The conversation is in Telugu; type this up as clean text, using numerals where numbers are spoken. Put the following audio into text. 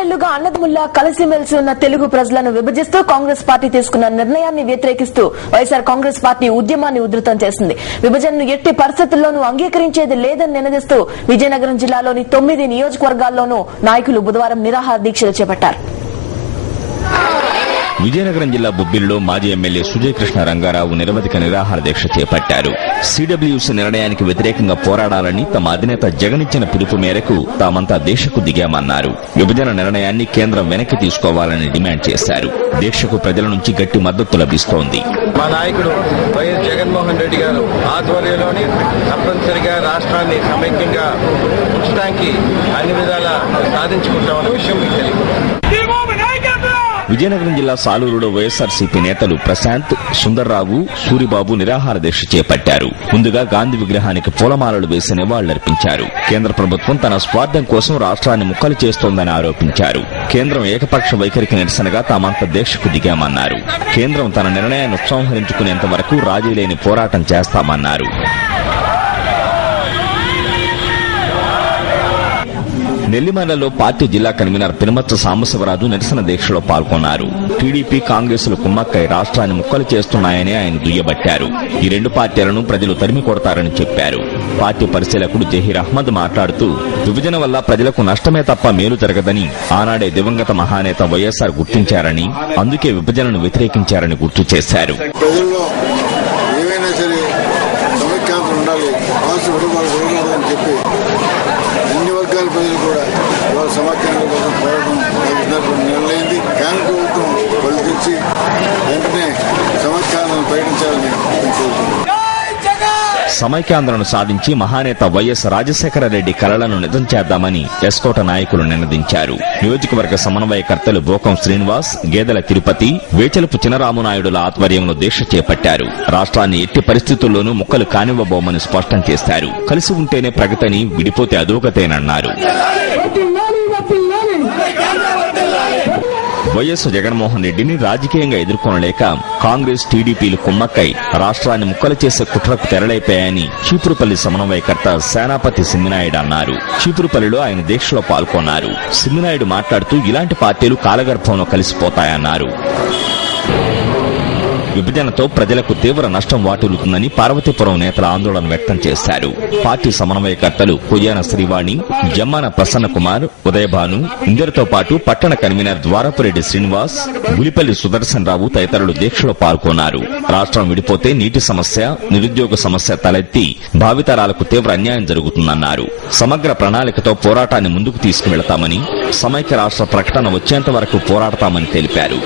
ఏళ్లుగా అన్నదమ్ముల్లా కలిసిమెలిసి ఉన్న తెలుగు ప్రజలను విభజిస్తూ కాంగ్రెస్ పార్టీ తీసుకున్న నిర్ణయాన్ని వ్యతిరేకిస్తూ వైఎస్ఆర్ కాంగ్రెస్ పార్టీ ఉద్యమాన్ని ఉధృతం చేసింది. విభజనను ఎట్టి పరిస్థితుల్లోనూ అంగీకరించేది లేదని నినదిస్తూ విజయనగరం జిల్లాలోని 9 నియోజకవర్గాల్లోనూ నాయకులు బుధవారం నిరాహార దీక్షలు చేపట్టారు. విజయనగరం జిల్లా బొబ్బిలిలో మాజీ ఎమ్మెల్యే సుజయ్ కృష్ణ రంగారావు నిరవధిక నిరాహార దీక్ష చేపట్టారు. సిడబ్ల్యూసీ నిర్ణయానికి వ్యతిరేకంగా పోరాడాలని తమ అధినేత జగనిచ్చిన పిలుపు మేరకు తామంతా దీక్షకు దిగామన్నారు. విభజన నిర్ణయాన్ని కేంద్రం వెనక్కి తీసుకోవాలని డిమాండ్ చేశారు. దీక్షకు ప్రజల నుంచి గట్టి మద్దతు లభిస్తోంది. మా నాయకుడు వైఎస్ జగన్మోహన్ రెడ్డి గారు ఆధ్వర్యంలోని తప్పనిసరిగా రాష్ట్రాన్ని సమైక్యంగా ఉంచడానికి అన్ని విధాలా సాధించుకుంటామన్న విషయం మీకు తెలియదు. విజయనగరం జిల్లా సాలూరులో వైఎస్ఆర్సీపీ నేతలు ప్రశాంత్, సుందర్రావు, సూరిబాబు నిరాహార దీక్ష చేపట్టారు. ముందుగా గాంధీ విగ్రహానికి పూలమాలలు వేసి నివాళులర్పించారు. కేంద్ర ప్రభుత్వం తన స్వార్థం కోసం రాష్ట్రాన్ని ముక్కలు చేస్తోందని ఆరోపించారు. కేంద్రం ఏకపక్ష వైఖరికి నిరసనగా తామంతా దీక్షకు దిగామన్నారు. కేంద్రం తన నిర్ణయాన్ని ఉపసంహరించుకునేంత వరకు రాజీ లేని పోరాటం చేస్తామన్నారు. నెల్లిమర్లలో పార్టీ జిల్లా కన్వీనర్ పినమచ్చ సాంబశివరాజు నిరసన దీక్షలో పాల్గొన్నారు. టీడీపీ, కాంగ్రెసులు కుమ్మక్కై రాష్ట్రాన్ని ముక్కలు చేస్తున్నాయని ఆయన దుయ్యబట్టారు. ఈ రెండు పార్టీలను ప్రజలు తరిమి కొడతారని చెప్పారు. పార్టీ పరిశీలకుడు జహీర్ అహ్మద్ మాట్లాడుతూ విభజన వల్ల ప్రజలకు నష్టమే తప్ప మేలు జరగదని ఆనాడే దివంగత మహానేత వైఎస్ఆర్ గుర్తించారని, అందుకే విభజనను వ్యతిరేకించారని గుర్తు చేశారు. ప్రజలు కూడా ఇవాళ సమాఖ్యాల కోసం పోరాటం నిర్ణయింది. కేంద్ర ప్రభుత్వం పళ్ళు తెచ్చి వెంటనే సమాఖ్యాలను ప్రకటించాలని కోరుతున్నాను. సమైక్యాంధ్రను సాధించి మహానేత వైఎస్ రాజశేఖర రెడ్డి కలలను నిజం చేద్దామని ఎస్కోట నాయకులు నినదించారు. నియోజకవర్గ సమన్వయకర్తలు బోకం శ్రీనివాస్, గేదెల తిరుపతి, వేచలపు చినరామునాయుడుల ఆధ్వర్యంలో దీక్ష చేపట్టారు. రాష్ట్రాన్ని ఎట్టి పరిస్థితుల్లోనూ ముక్కలు కానివ్వబోమని స్పష్టం చేశారు. కలిసి ఉంటేనే ప్రగతిని, విడిపోతే అధోగతేనన్నారు. వైఎస్ జగన్మోహన్ రెడ్డిని రాజకీయంగా ఎదుర్కొనలేక కాంగ్రెస్, టీడీపీలు కుమ్మక్కై రాష్ట్రాన్ని ముక్కలు చేసే కుట్రకు తెరలేపాయని చీపురుపల్లి సమన్వయకర్త సేనాపతి సింగినాయుడు అన్నారు. చీపురుపల్లిలో ఆయన దీక్షలో పాల్గొన్నారు. సింగినాయుడు మాట్లాడుతూ ఇలాంటి పార్టీలు కాలగర్భంలో కలిసిపోతాయన్నారు. విభజనతో ప్రజలకు తీవ్ర నష్టం వాటిల్లుతుందని పార్వతీపురం నేతల ఆందోళన వ్యక్తం చేశారు. పార్టీ సమన్వయకర్తలు కొయ్యాన శ్రీవాణి, జమ్మాన ప్రసన్న కుమార్, ఉదయభాను, ఇందరితో పాటు పట్టణ కన్వీనర్ ద్వారపురెడ్డి శ్రీనివాస్, గులిపల్లి సుదర్శన్ రావు తదితరులు దీక్షలో పాల్గొన్నారు. రాష్ట్రం విడిపోతే నీటి సమస్య, నిరుద్యోగ సమస్య తలెత్తి భావితరాలకు తీవ్ర అన్యాయం జరుగుతుందన్నారు. సమగ్ర ప్రణాళికతో పోరాటాన్ని ముందుకు తీసుకువెళతామని, సమైక్య రాష్ట్ర ప్రకటన వచ్చేంత వరకు పోరాడతామని తెలిపారు.